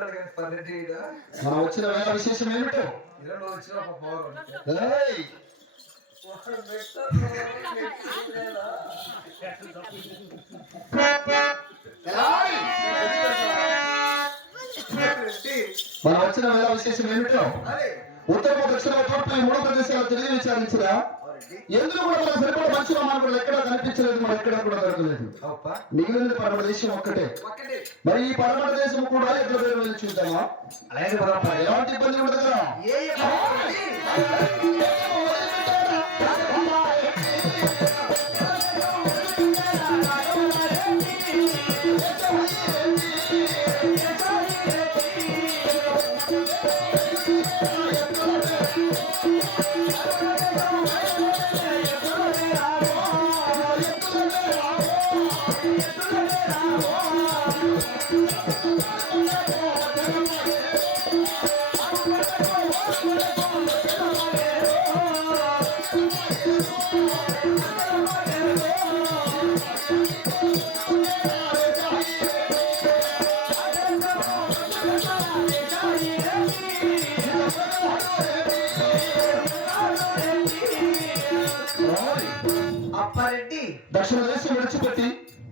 కానీ ఈడ. మనం వచ్చిన వేళ విశేషం ఏమిటో వచ్చిన ఒక పవర్? మనం వచ్చిన వేళ విశేషం ఏమిటో ఉత్తర దక్షిణ తూర్పు మూడు ప్రదేశాలు తిరిగి విచారించరా. ఎందుకు కూడా మన సరిపడ మనుషులు మనకు ఎక్కడా కనిపించలేదు మన ఎక్కడా కూడా దొరకలేదు? మిగిలిన పరమ దేశం ఒక్కటే. మరి ఈ పరమ దేశం కూడా ఎట్లా పేరు వెళ్ళి చూద్దామా అలాగే పదమ్మా. ఎలాంటి ఇబ్బంది ఉండదు కదా అప్పారెడ్డి దక్షిణ దేశం విడిచిపెట్టి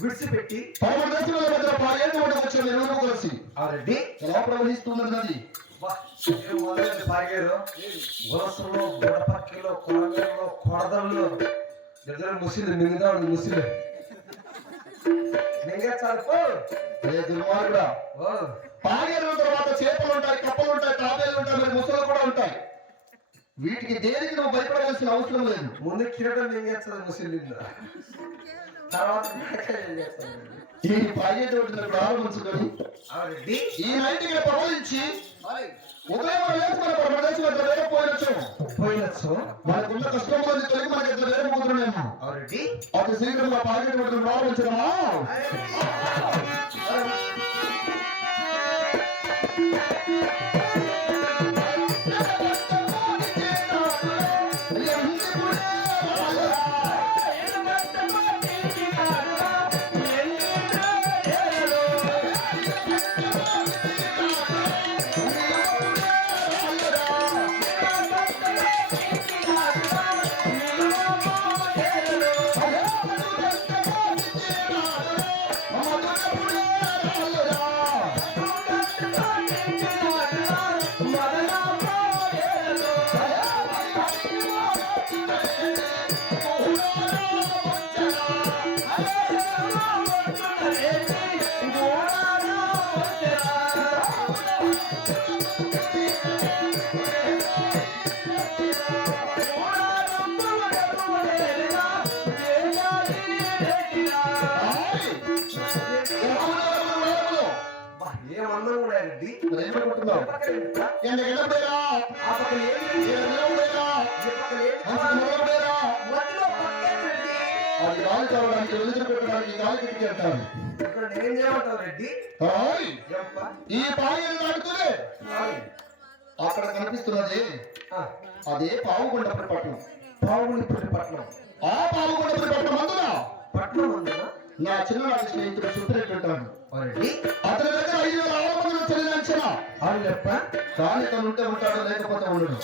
విడిచిపెట్టి పరమ దేశంలో దగ్గర పాడేళ్ళు కూడా వచ్చిన ఎరువులు కలిసి ఆరెడ్డి ఎలా ప్రవహిస్తున్నది పాగారు వలసలో కొరగల్లో కొడదల్లో ముసిలు ముసిలు ఏ దుర్మార్గుడా ఓ. పాడేళ్ళ తర్వాత చేపలు ఉంటాయి కప్పలు ఉంటాయి తాబేలు ఉంటాయి మరి ముసలు కూడా ఉంటాయి. వీటికి దేనికి నువ్వు భయపడవలసిన అవసరం లేదు. ముందు ముసిలు నిన్ను. తర్వాత మింగకాయ మింగేస్తుంది. ఈ ప్రారంభించుకొని ఈ నైట్కి ప్రవహించి ఉదయం వేరే పోయినచ్చు పోయినచ్చు మనకున్న కష్టం మంది తొలగి మనకి వేరే పోతున్నామేమో ప్రారంభించడమా Thank you. అది కావడానికి కిటికీ అంటారు? ఈ పాయలు. అక్కడ కనిపిస్తున్నది అదే పావుగొండపల్లి పట్టణం పావులిపల్లి పట్నం ఆ పావుగొండపల్లి పట్టణం అందున? పట్నం ఉందా నా చిన్ననాటి స్నేహితుడు రెడ్డి అతని దగ్గర ఐదు వేల తెలియని అంచనా. అవును చెప్ప ఉంటే ఉంటాడో లేకపోతే ఉండడు.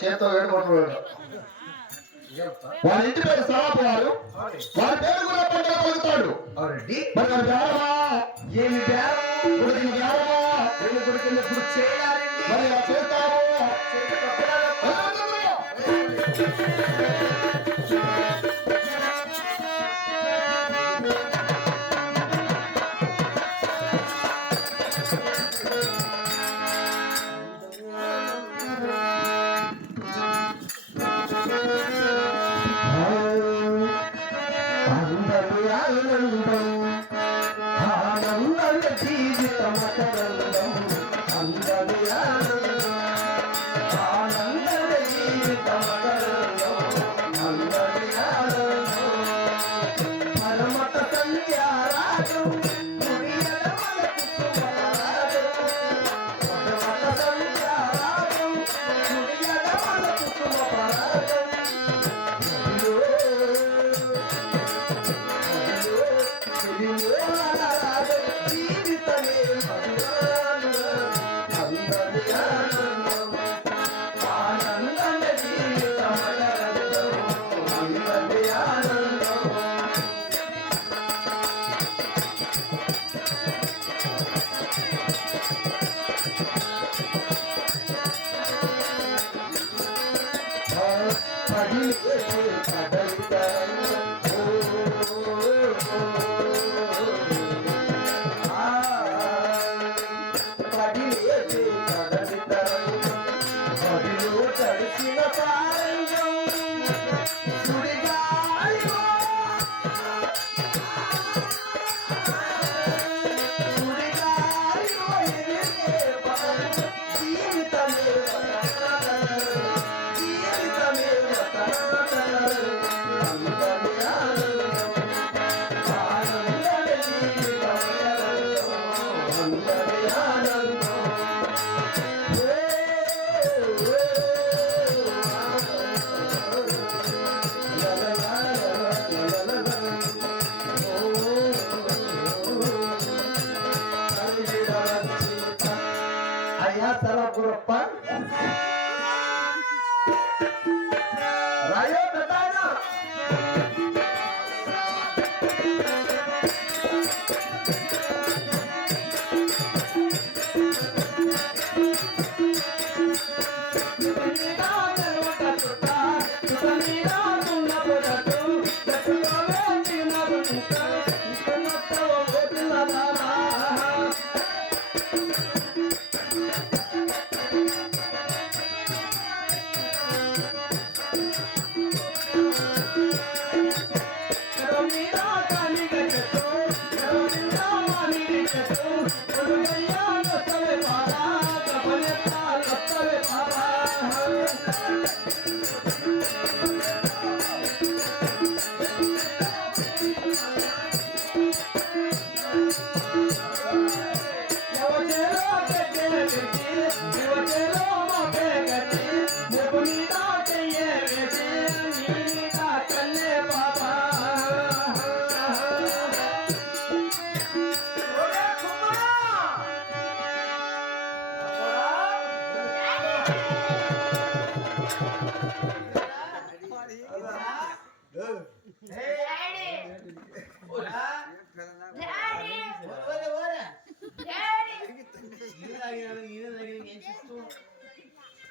చేత్తో వేడుకుంటున్నాడు? వాని ఇంటి పేరు వారు పేరు కూడా పంటగా పలుకుతాడు? మరి వాని బేరమా ఏమి బేరం ఉడికిన బేరమా రెండు కొడుకున్నప్పుడు చేయాలండి మరి ఇలా చేస్తాము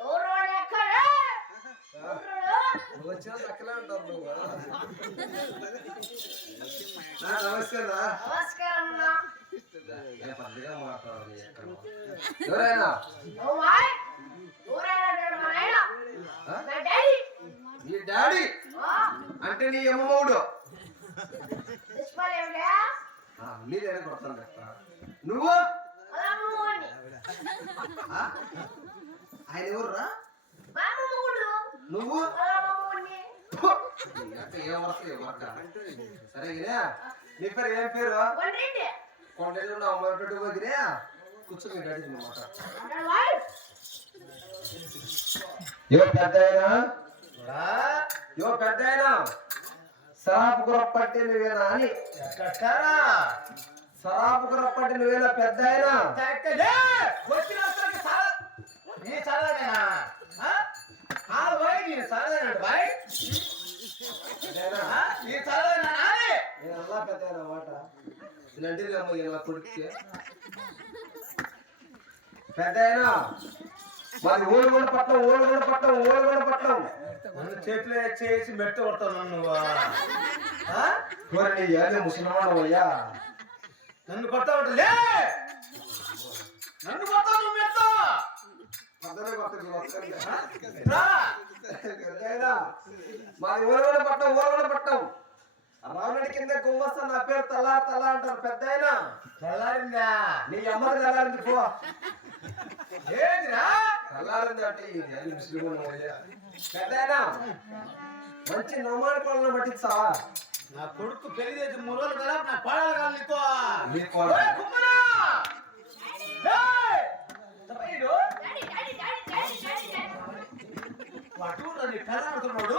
ఎవరు ఇక్కడ ఎవరు చూడు నువ్వు వచ్చినా చక్కలే నువ్వు. నా నమస్తే రా. ఏ పద్ధతిగా మాట్లాడాలి? ఎవరైనా? నీ డాడీ? అంటే నీ అమ్మమ్మవుడు నీదేనా కొడతాను నువ్వు? ఆయన ఎవర్రా? నువ్వు? ఏం వస్తాయి వర్క సరే నీ పేరు ఏం పేరు? కొండలు పెట్టు పోగిరా కూర్చో మీ డాడీ మాట యో పెద్ద యో పెద్ద సరాపు నువ్వేనా అని. సరాపు నువ్వేనా పెద్ద అయినా వచ్చిన అవసరానికి సాల నీ చదవనేనా ఆ బాయ్ నీ చదవనాడు బాయ్ ఆ, నీ చదవనా నాని నేను అల్లా పెద్ద అయినా మాట నండి అమ్మ ఇలా కొడుకు పెద్ద అయినా మాది ఊరుగొండ పట్నం ఊరుగొండ పట్నం ఊరుగొండ పట్నం నన్ను చేతిలో చేసి మెట్ట కొడతావు నువ్వు. ఆ? మరి నీ ఏదో ముసలివాడు అయ్యా? నన్ను కొడతావు లే! నన్ను కొడతావు నువ్వు మెట్ట! పద్దనే కొత్తది వస్తుంది రా! పెద్దయినా? మాది ఊరుగొండ పట్నం ఊరుగొండ పట్నం రావణుడి కింద గుమ్మస్తా నా పేరు తలా తలా అంటారు పెద్ద అయినా తెల్లారిందా? నీ అమ్మది తెల్లారింది పో. ఏదిరా? తెల్లారింది అంటే పెద్ద అయినా మంచి నమ్మాడుకోవాలని పట్టించావా? నా కొడుకు పెళ్ళి చేసి మూడు రోజులు కదా నా పాడాలి కాదు నీతో. నీ కోడలు. కుమ్మరా! ఆడుతున్నాడు.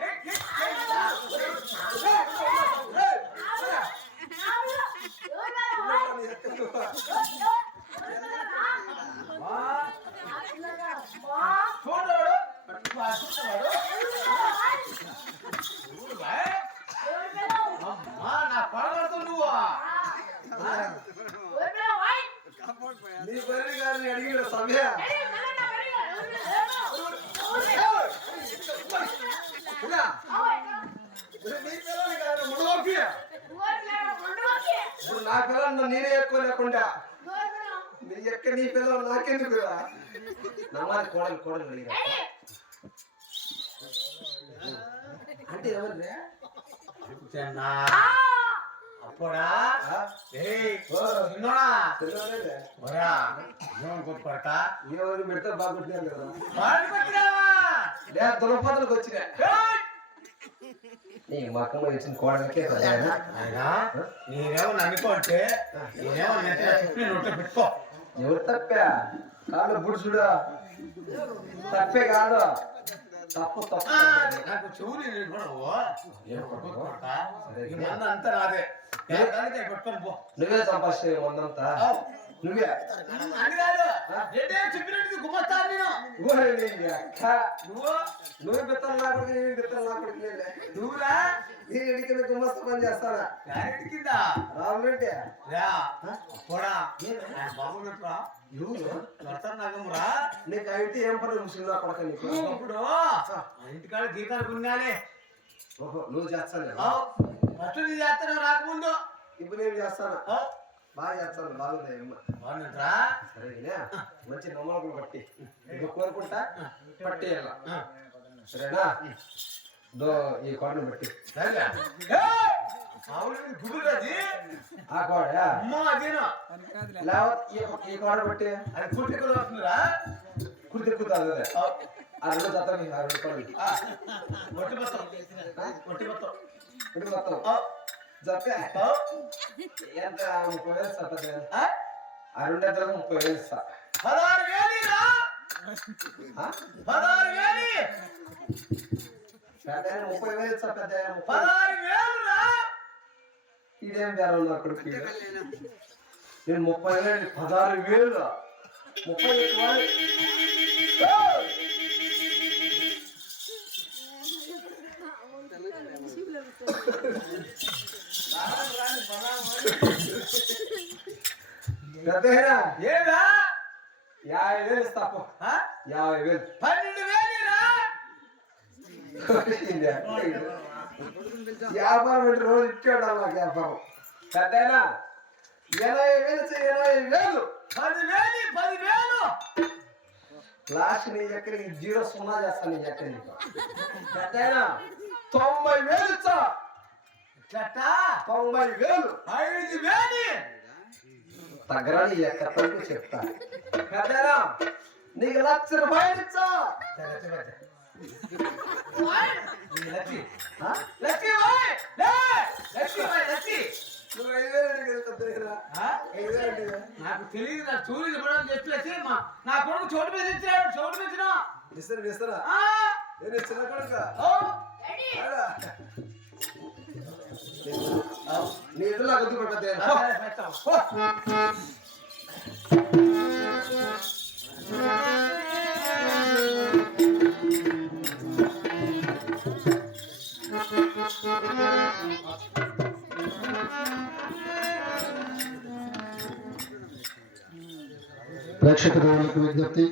ఏయ్, ఏయ్, ఏయ్, ఏయ్, ఏయ్, ఏయ్, వా, చూడురాడు. పట్టు, వా, చూడురాడు. చూడు బాయ్. అమ్మా, నా పాడగలుగుతావు నువ్వు నీ బర్రె గారిని అడిగిన సమయ ఇలా, మరి నీ పిల్లలు కాదు మునగోపి. ఇప్పుడు నా పిల్లలు నేనే ఎక్కువ లేకుండా. నీ ఎక్కడ నీ పిల్లలు నాకెందుకు నమ్మాలి కోడలు కోడలు అంటే ఎవరు చిన్న అప్పుడా? కొట్టుకోరట ఎవరు పెడితే బాగుంటున్నాను కదా. వాడిని కొట్టినావా? లే దురపాతలకు వచ్చినా. ఏయ్! నీ మక్కమ్మ ఇచ్చిన కోడలకే నేనేమో నమ్ముకుంటే నేనేమో నొట్టు పెట్టుకో. ఎవరు తప్పా? కాదు పురుషుడు తప్పే కాదు. తప్పు తప్పు. నాకు చెవులు అంతా నాదే. దానికే కొట్టుకొని పో. నువ్వే సంపాదించే వందంతా. నువ్వే? అని కాదు. ఏంటే? చెప్పినట్టు గుమ్మస్తాను నేను. నువ్వు నువ్వు? బిత్తలు నా కొడుకు నేను బిత్తలు నా కొడుకు నేనే. నువ్వురా? నేను ఇడికి గుమ్మస్త పని చేస్తానా? క్యారెట్ కింద రాములంటే రా. పోడా బాగున్నట్రా ఎవరు భర్త నగమురా నీకు అయితే ఏం పని ముసలి నా కొడక నీకు? అప్పుడు ఇంటికాడ గీతాలు కొన్నాలే. ఓహో నువ్వు చేస్తాను? ఫస్ట్ నీ చేస్తాను రాకముందు. ఇప్పుడు నేను చేస్తాను? బాగా చేస్తాను బాగుంది అమ్మ బాగున్నట్రా సరేనా మంచి నమ్మకం పట్టి. కోరుకుంటా పట్టేయాల? సరేనా? దో ఈ కోడను అది. ఆ కోడ లేకపోతే ఈ- కోడ బట్టి అది కుర్తి ఎక్కుతుంది అదే ఆవ్. ఆ. రెండు జత మీ ఆ రెండు కోడలు. ఒట్టి మొత్తం. ఒట్టి మొత్తం. ఇప్పుడు మొత్తం. ఆవ్. ఎంత ముప్పై వేలు ముప్పై వేలు ఇస్తా పదహారు వేలిరా పదహారు పెద్ద ముప్పై వేలు ఇస్తా పెద్ద ముప్పై పదహారు ఇదేం బేరం నేను ముప్పై వేలు పదహారు వేలు ముప్పై పెద్దయినా ఏరా యాభై వేలు ఇస్తా యాభై వేలు. పన్నెండు వేలిరా వ్యాపారం అంటే రోజు ఇచ్చాడు అలా వ్యాపారం. పెద్దయినా ఎనభై వేలు ఇస్తే ఎనభై వేలు. పదివేలు పదివేలు. లాస్ట్ నీ ఎక్కడికి? జీరో సున్నా చేస్తాను నీ ఎక్కడి నీకు పెద్దయినా తొంభై వేలు ఇచ్చా తొంభై వేలు. ఐదు వేలి! తగ్గరా నీ ఎక్కడికి చెప్తా. పెద్దయినా నీకు లక్ష రూపాయలు ఇచ్చా. నాకు తెలియదు నా చూడు ఇవ్వడం చెప్పేసి నా కొడుకు చోటు మీద ఇచ్చాడు చోటు మీద ఇస్తారా ఇస్తారా చిన్న కొడుక? నీ ఇల్లు నాకు ప్రేక్షకులకు విజ్ఞప్తి.